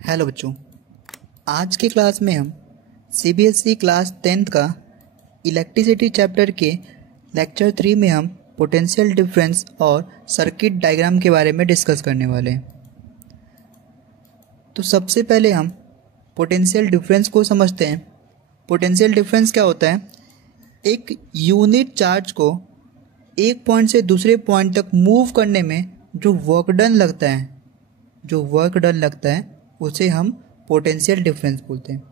Hello बच्चों, आज के क्लास में हम सीबीएसई क्लास 10th का इलेक्ट्रिसिटी चैप्टर के लेक्चर 3 में हम पोटेंशियल डिफरेंस और सर्किट डायग्राम के बारे में डिस्कस करने वाले हैं। तो सबसे पहले हम पोटेंशियल डिफरेंस को समझते हैं। पोटेंशियल डिफरेंस क्या होता है? एक यूनिट चार्ज को एक पॉइंट से दूसरे पॉइंट तक मूव करने में जो वर्क डन लगता है उसे हम पोटेंशियल डिफरेंस बोलते हैं।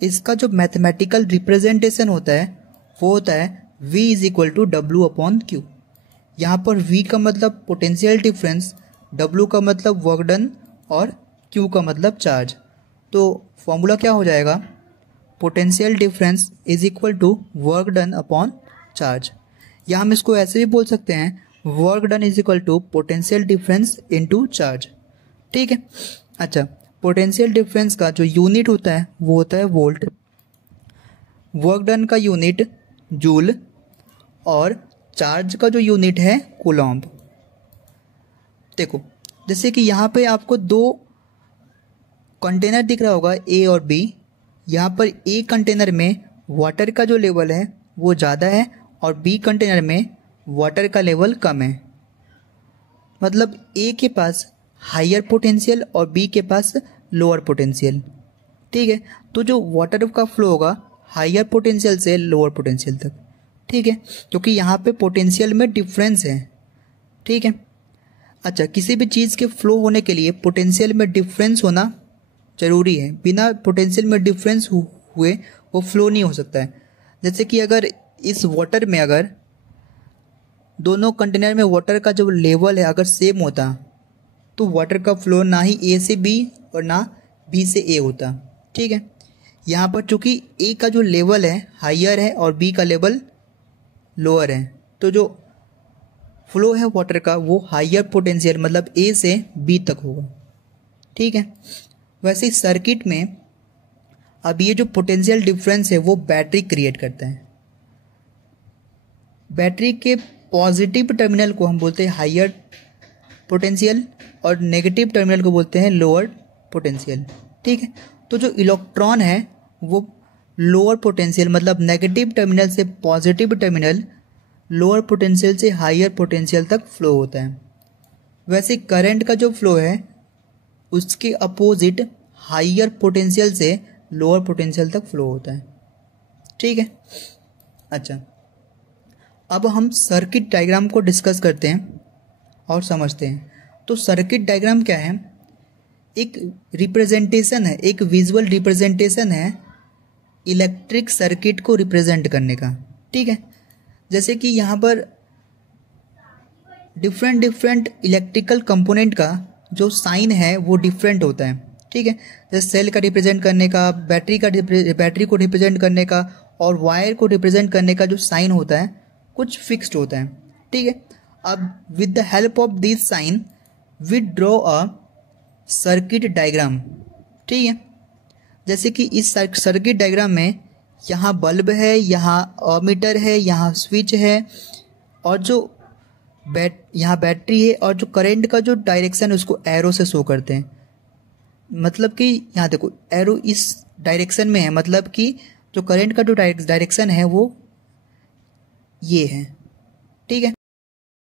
इसका जो मैथमेटिकल रिप्रेजेंटेशन होता है वो होता है V is equal to W upon Q. यहाँ पर V का मतलब पोटेंशियल डिफरेंस, W का मतलब वर्क डन और Q का मतलब चार्ज। तो फॉर्मूला क्या हो जाएगा? Potential difference is equal to work done upon charge. या हम इसको ऐसे भी बोल सकते हैं, work done is equal to potential difference into charge. ठीक है। अच्छा, पोटेंशियल डिफरेंस का जो यूनिट होता है वो होता है वोल्ट, वर्क डन का यूनिट जूल और चार्ज का जो यूनिट है कूलॉम्ब। देखो, जैसे कि यहाँ पे आपको दो कंटेनर दिख रहा होगा A और B। यहाँ पर A कंटेनर में वाटर का जो लेवल है वो ज़्यादा है और B कंटेनर में वाटर का लेवल कम है। मतलब A के पास हायर पोटेंशियल और B के पास लोअर पोटेंशियल। ठीक है। तो जो वाटर का फ्लो होगा हायर पोटेंशियल से लोअर पोटेंशियल तक। ठीक है, क्योंकि यहाँ पे पोटेंशियल में डिफरेंस है। ठीक है। अच्छा, किसी भी चीज़ के फ्लो होने के लिए पोटेंशियल में डिफरेंस होना ज़रूरी है। बिना पोटेंशियल में डिफरेंस हुए वो फ्लो नहीं हो सकता है। जैसे कि अगर इस वाटर में अगर दोनों कंटेनर में वाटर का जो लेवल है अगर सेम होता तो वाटर का फ्लो ना ही A से B और ना B से A होता। ठीक है। यहाँ पर चूंकि A का जो लेवल है हायर है और B का लेवल लोअर है, तो जो फ्लो है वाटर का वो हायर पोटेंशियल मतलब A से B तक होगा। ठीक है। वैसे ही सर्किट में अब ये जो पोटेंशियल डिफरेंस है वो बैटरी क्रिएट करता है। बैटरी के पॉजिटिव टर्मिनल को हम बोलते हैं हायर पोटेंशियल और नेगेटिव टर्मिनल को बोलते हैं लोअर पोटेंशियल। ठीक है। तो जो इलेक्ट्रॉन है वो लोअर पोटेंशियल मतलब नेगेटिव टर्मिनल से पॉजिटिव टर्मिनल, लोअर पोटेंशियल से हायर पोटेंशियल तक फ्लो होता है। वैसे करंट का जो फ्लो है उसके अपोजिट हायर पोटेंशियल से लोअर पोटेंशियल तक फ्लो होता है। ठीक है। अच्छा, अब हम सर्किट डायग्राम को डिस्कस करते हैं और समझते हैं। तो सर्किट डायग्राम क्या है? एक रिप्रेजेंटेशन है, एक विजुअल रिप्रेजेंटेशन है इलेक्ट्रिक सर्किट को रिप्रेजेंट करने का। ठीक है। जैसे कि यहाँ पर डिफरेंट इलेक्ट्रिकल कंपोनेंट का जो साइन है वो डिफरेंट होता है। ठीक है। जैसे सेल का रिप्रेजेंट करने का, बैटरी को रिप्रेजेंट करने का और वायर को रिप्रेजेंट करने का जो साइन होता है कुछ फिक्स्ड होता है। ठीक है। अब with the help of this sign we draw a circuit diagram. ठीक है। जैसे कि इस सर्किट डायग्राम में यहाँ बल्ब है, यहाँ अमीटर है, यहाँ स्विच है और जो यहाँ बैटरी है और जो करंट का जो डायरेक्शन है उसको एरो से शो करते हैं। मतलब कि यहाँ देखो एरो इस डायरेक्शन में है, मतलब कि जो करंट का जो डायरेक्शन है वो ये है। ठीक है।